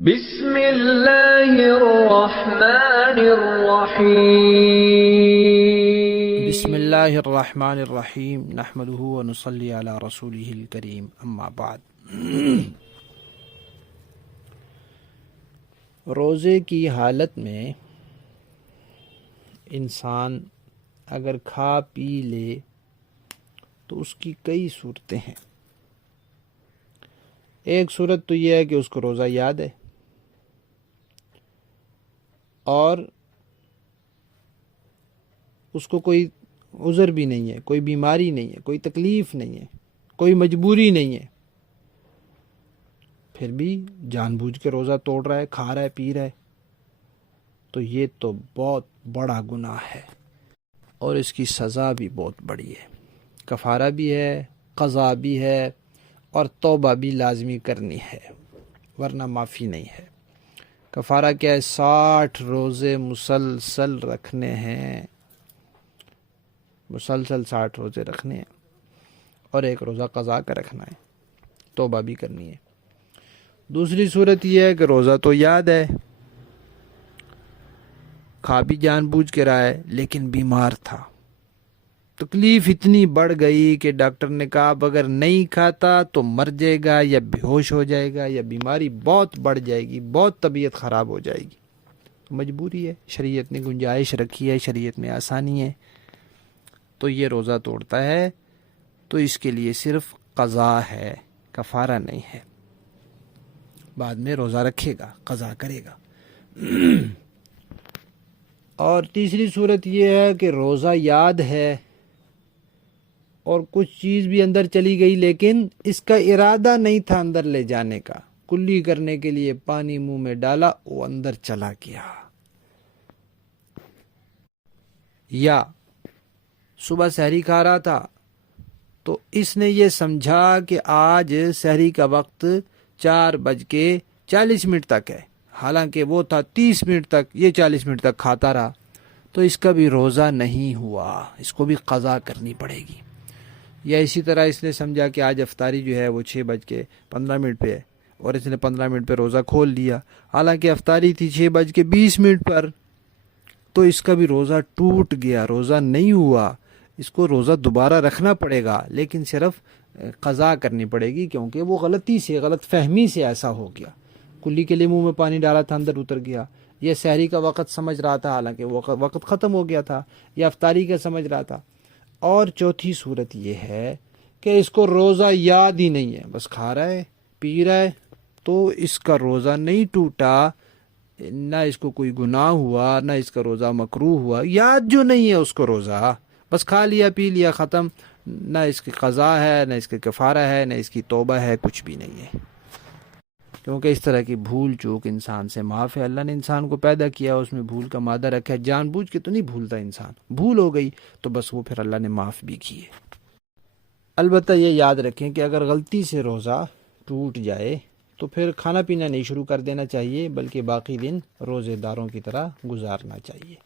بسم اللہ الرحمن الرحیم بسم اللہ الرحمن الرحیم نحمده ونصلی علی رسولہ الکریم اما بعد۔ روزے کی حالت میں انسان اگر کھا پی لے تو اس کی کئی صورتیں ہیں۔ ایک صورت تو یہ ہے کہ اس کو روزہ یاد ہے اور اس کو کوئی عذر بھی نہیں ہے، کوئی بیماری نہیں ہے، کوئی تکلیف نہیں ہے، کوئی مجبوری نہیں ہے، پھر بھی جان بوجھ کے روزہ توڑ رہا ہے، کھا رہا ہے، پی رہا ہے، تو یہ تو بہت بڑا گناہ ہے اور اس کی سزا بھی بہت بڑی ہے۔ کفارہ بھی ہے، قضا بھی ہے اور توبہ بھی لازمی کرنی ہے، ورنہ معافی نہیں ہے۔ کفارہ کیا ہے؟ 60 روزے مسلسل رکھنے ہیں، مسلسل 60 روزے رکھنے ہیں اور ایک روزہ قضا کا رکھنا ہے، توبہ بھی کرنی ہے۔ دوسری صورت یہ ہے کہ روزہ تو یاد ہے، کھا بھی جان بوجھ کے رہا ہے، لیکن بیمار تھا، تکلیف اتنی بڑھ گئی کہ ڈاکٹر نے کہا اب اگر نہیں کھاتا تو مر جائے گا یا بے ہوش ہو جائے گا یا بیماری بہت بڑھ جائے گی، بہت طبیعت خراب ہو جائے گی، تو مجبوری ہے، شریعت نے گنجائش رکھی ہے، شریعت میں آسانی ہے، تو یہ روزہ توڑتا ہے تو اس کے لیے صرف قضا ہے، کفارہ نہیں ہے، بعد میں روزہ رکھے گا، قضا کرے گا۔ اور تیسری صورت یہ ہے کہ روزہ یاد ہے اور کچھ چیز بھی اندر چلی گئی لیکن اس کا ارادہ نہیں تھا اندر لے جانے کا، کلی کرنے کے لیے پانی منہ میں ڈالا، وہ اندر چلا گیا، یا صبح سحری کھا رہا تھا تو اس نے یہ سمجھا کہ آج سحری کا وقت 4:40 تک ہے، حالانکہ وہ تھا 30 منٹ تک، یہ 40 منٹ تک کھاتا رہا، تو اس کا بھی روزہ نہیں ہوا، اس کو بھی قضا کرنی پڑے گی۔ یا اسی طرح اس نے سمجھا کہ آج افطاری جو ہے وہ 6:15 پہ ہے اور اس نے 15 منٹ پہ روزہ کھول لیا، حالانکہ افطاری تھی 6:20 پر، تو اس کا بھی روزہ ٹوٹ گیا، روزہ نہیں ہوا، اس کو روزہ دوبارہ رکھنا پڑے گا، لیکن صرف قضا کرنی پڑے گی، کیونکہ وہ غلطی سے، غلط فہمی سے ایسا ہو گیا، کلی کے لیے منہ میں پانی ڈالا تھا، اندر اتر گیا، یہ سحری کا وقت سمجھ رہا تھا حالانکہ وہ وقت ختم ہو گیا تھا، یا افطاری کا سمجھ رہا تھا۔ اور چوتھی صورت یہ ہے کہ اس کو روزہ یاد ہی نہیں ہے، بس کھا رہا ہے، پی رہا ہے، تو اس کا روزہ نہیں ٹوٹا، نہ اس کو کوئی گناہ ہوا، نہ اس کا روزہ مکروہ ہوا، یاد جو نہیں ہے اس کو روزہ، بس کھا لیا پی لیا ختم، نہ اس کی قضا ہے، نہ اس کی کفارہ ہے، نہ اس کی توبہ ہے، کچھ بھی نہیں ہے، کیونکہ اس طرح کی بھول چوک انسان سے معاف ہے۔ اللہ نے انسان کو پیدا کیا، اس میں بھول کا مادہ رکھا ہے، جان بوجھ کے تو نہیں بھولتا انسان، بھول ہو گئی تو بس وہ پھر اللہ نے معاف بھی کی ہے۔ البتہ یہ یاد رکھیں کہ اگر غلطی سے روزہ ٹوٹ جائے تو پھر کھانا پینا نہیں شروع کر دینا چاہیے، بلکہ باقی دن روزے داروں کی طرح گزارنا چاہیے۔